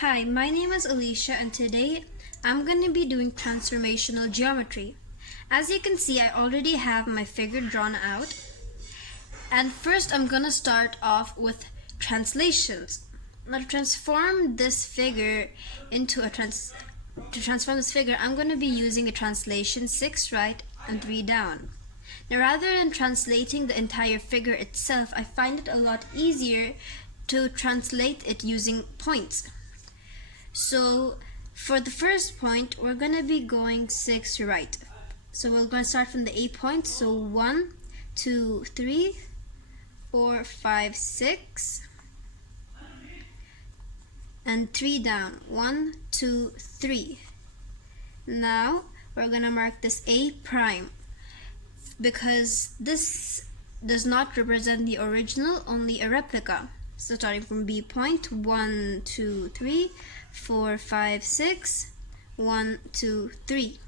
Hi, my name is Alicia and today I'm going to be doing transformational geometry. As you can see, I already have my figure drawn out. And first I'm going to start off with translations. Now to transform this figure into a I'm going to be using a translation 6 right and 3 down. Now rather than translating the entire figure itself, I find it a lot easier to translate it using points. So for the first point, we're going to be going 6 right. So we're going to start from the A point. So 1, 2, 3, 4, 5, 6. And 3 down. 1, 2, 3. Now we're going to mark this A prime because this does not represent the original, only a replica. So starting from B point, 1, 2, 3, 4, 5, 6, 1, 2, 3.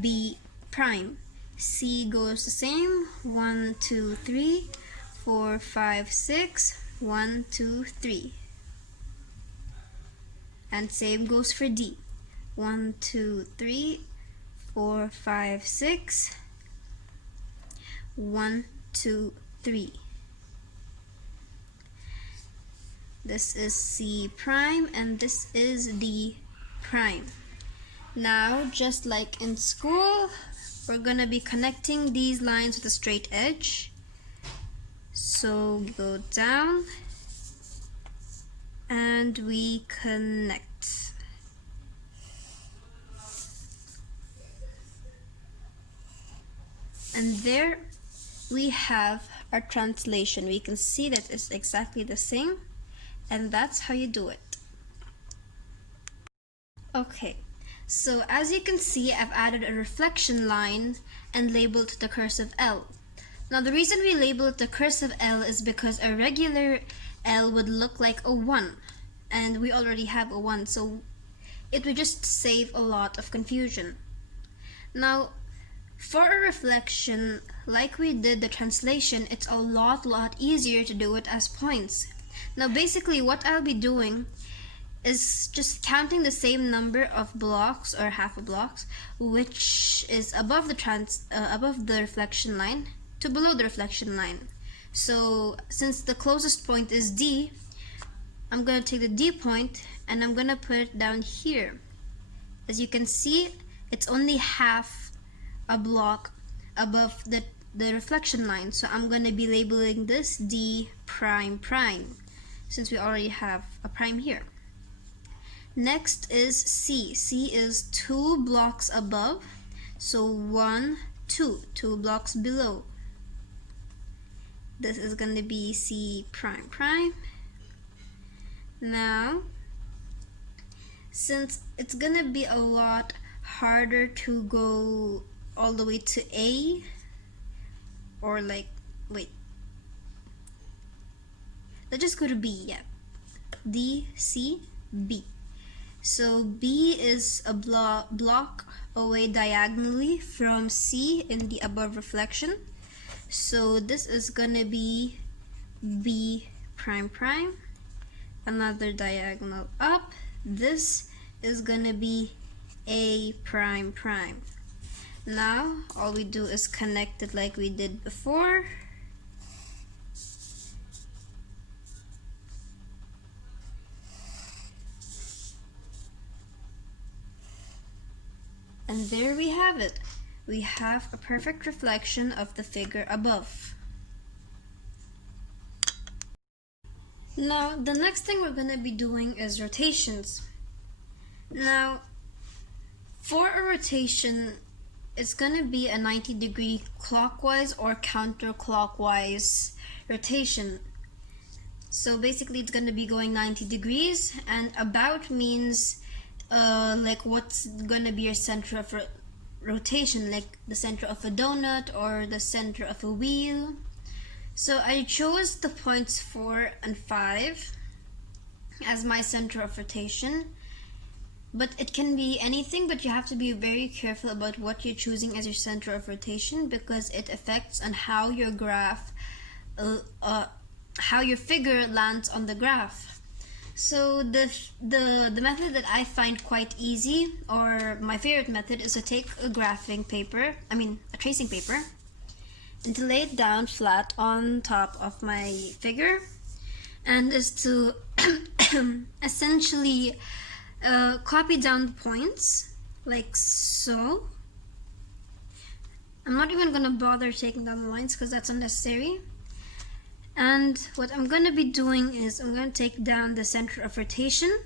B prime. C goes the same, 1, 2, 3, 4, 5, 6, 1, 2, 3. And same goes for D. 1, 2, 3, 4, 5, 6, 1, 2, 3. This is C prime and this is D prime. Now, just like in school, we're gonna be connecting these lines with a straight edge. So go down and we connect. And there we have our translation. We can see that it's exactly the same, and that's how you do it. Okay, so as you can see, I've added a reflection line and labeled the cursive L. Now the reason we labeled the cursive L is because a regular L would look like a 1, and we already have a 1, so it would just save a lot of confusion. Now, for a reflection, like we did the translation, it's a lot easier to do it as points. Now basically what I'll be doing is just counting the same number of blocks or half a blocks which is above the reflection line to below the reflection line. So since the closest point is D, I'm going to take the D point and I'm going to put it down here. As you can see, it's only half a block above the reflection line, so I'm going to be labeling this D prime prime since we already have a prime here. Next is C. C is 2 blocks above, so 1, 2 blocks below. This is going to be C prime prime. Now, since it's going to be a lot harder to go all the way to A, or like, wait, let's just go to B, yeah. D, C, B. So B is a block away diagonally from C in the above reflection. So this is gonna be B prime prime. Another diagonal up. This is gonna be A prime prime. Now all we do is connect it like we did before. And there we have it. We have a perfect reflection of the figure above. Now, the next thing we're going to be doing is rotations. Now, for a rotation, it's going to be a 90-degree clockwise or counterclockwise rotation. So basically, it's going to be going 90 degrees, and about means like what's gonna be your center of rotation, like the center of a donut or the center of a wheel. So I chose the points 4 and 5 as my center of rotation, but it can be anything, but you have to be very careful about what you're choosing as your center of rotation because it affects on how your graph how your figure lands on the graph. So the method that I find quite easy, or my favorite method, is to take a tracing paper, and to lay it down flat on top of my figure, and is to essentially copy down the points like so. I'm not even gonna bother taking down the lines because that's unnecessary. And what I'm gonna be doing is I'm gonna take down the center of rotation,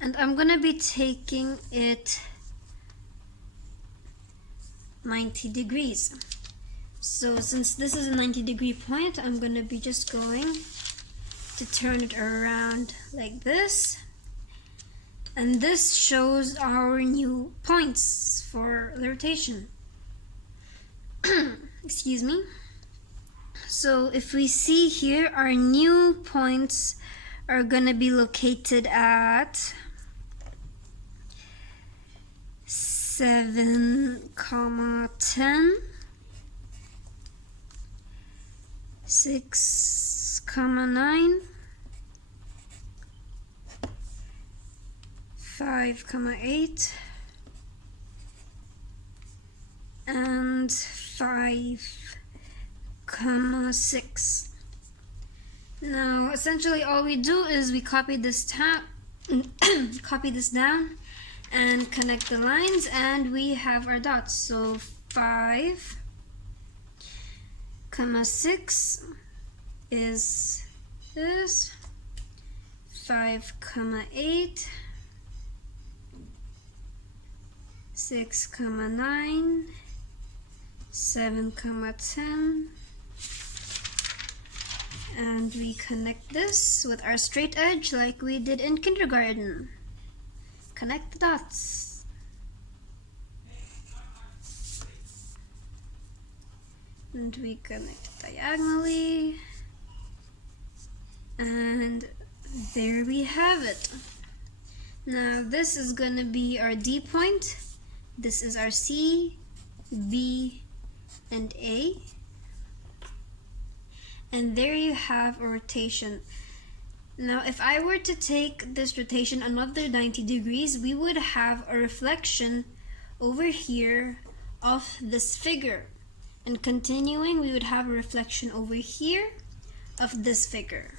and I'm gonna be taking it 90 degrees. So since this is a 90-degree point, I'm gonna be just going to turn it around like this. And this shows our new points for the rotation. Excuse me. So if we see here, our new points are gonna be located at 7, 10, 6, 9, 5, 8, and 5, 6. Now essentially all we do is we copy this down and connect the lines, and we have our dots. So 5, 6 is this, 5, 8, 6, 9, 7, 10, and we connect this with our straight edge like we did in kindergarten. Connect the dots. And we connect diagonally. And there we have it. Now this is gonna be our D point. This is our C, B, and A. And there you have a rotation. Now if I were to take this rotation another 90 degrees, we would have a reflection over here of this figure. And continuing, we would have a reflection over here of this figure.